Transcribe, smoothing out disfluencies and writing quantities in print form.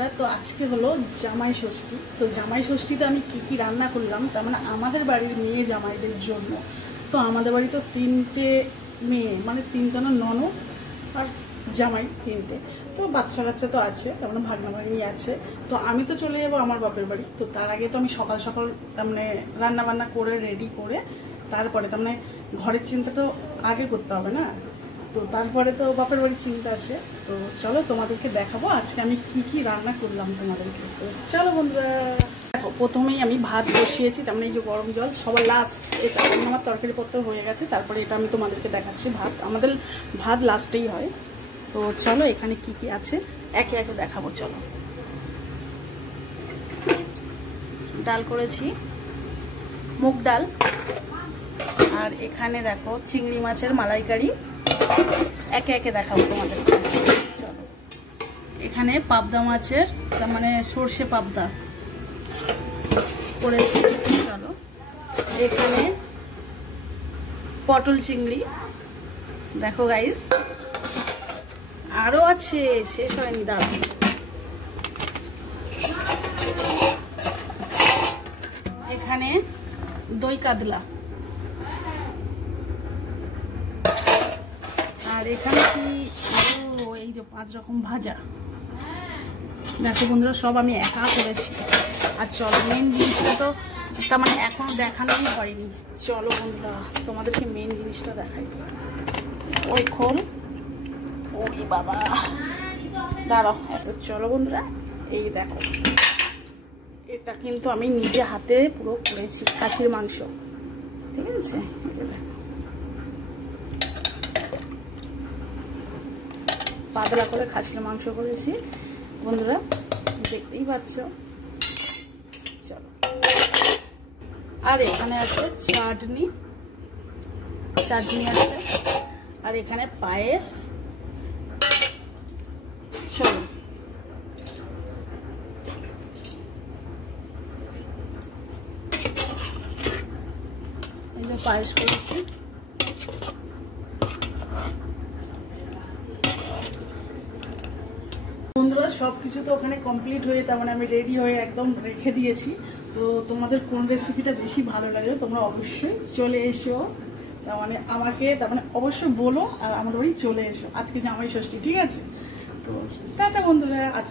বন্ধুরা, তো আজকে হলো জামাই ষষ্ঠী। তো জামাই ষষ্ঠীতে আমি কি রান্না করলাম, তার মানে আমাদের বাড়ির মেয়ে জামাইদের জন্য। তো আমাদের বাড়ি তো 3টে মেয়ে, মানে 3টা ননদ আর জামাই 3টে। তো বাচ্চা কাচ্চা তো আছে, তার মানে ভাগনা ভাগনি আছে। তো আমি তো চলে যাবো আমার বাপের বাড়ি। তো তার আগে তো আমি সকাল সকাল তার মানে রান্না বান্না করে রেডি করে তারপরে তার মানে ঘরের চিন্তা তো আগে করতে হবে না। তো তারপরে তো বাপের বাড়ির চিন্তা আছে। তো চলো তোমাদেরকে দেখাবো আজকে আমি কি রান্না করলাম তোমাদেরকে। তো চলো বন্ধুরা, দেখো প্রথমেই আমি ভাত বসিয়েছি, তার মানে এই যে গরম জল সবার লাস্ট। এটা আমার তরকারি পত্র হয়ে গেছে, তারপরে এটা আমি তোমাদেরকে দেখাচ্ছি। ভাত আমাদের ভাত লাস্টেই হয়। তো চলো এখানে কি আছে একে একে দেখাবো। চলো, ডাল করেছি, মুগ ডাল, আর এখানে দেখো চিংড়ি মাছের মালাইকারি। একে একে দেখাবো তোমাদের। চলো, এখানে পাবদা মাছের তার মানে সর্ষে পাবদা করেছি। চলো, এখানে পটল চিংড়ি দেখো গাইস, আরো আছে, শেষ হয়নি, দাঁড়াও। এখানে দই কাতলা, আর এখানে কি এই যে 5 রকম ভাজা। দেখো বন্ধুরা, সব আমি একা করেছি। আর চলো, মেন জিনিসটা তো তার মানে এখনো দেখানোই হয়নি। চলো বন্ধুরা, তোমাদেরকে মেন জিনিসটা দেখাই। ওই খোল, ওরে বাবা, দাঁড়াও এত। চলো বন্ধুরা, এই দেখো, এটা কিন্তু আমি নিজে হাতে পুরো করেছি, খাসির মাংস। ঠিক আছে, এই যে দেখো, পাতলা করে খাসির মাংস করেছি বন্ধুরা, দেখতেই পাচ্ছ। চলো, আর এখানে আছে চাটনি আছে, আর এখানে পায়েস। চলো, এই যে পায়েস করেছি। বন্ধুরা, সবকিছু তো ওখানে কমপ্লিট হয়ে তার মানে আমি রেডি হয়ে একদম রেখে দিয়েছি। তো তোমাদের কোন রেসিপিটা বেশি ভালো লাগে তোমরা অবশ্যই চলে এসো, তার মানে আমাকে তার মানে অবশ্যই বলো, আর আমার বাড়ি চলে এসো। আজকে জামাই ষষ্ঠী, ঠিক আছে? তো টাটা বন্ধুরা। আর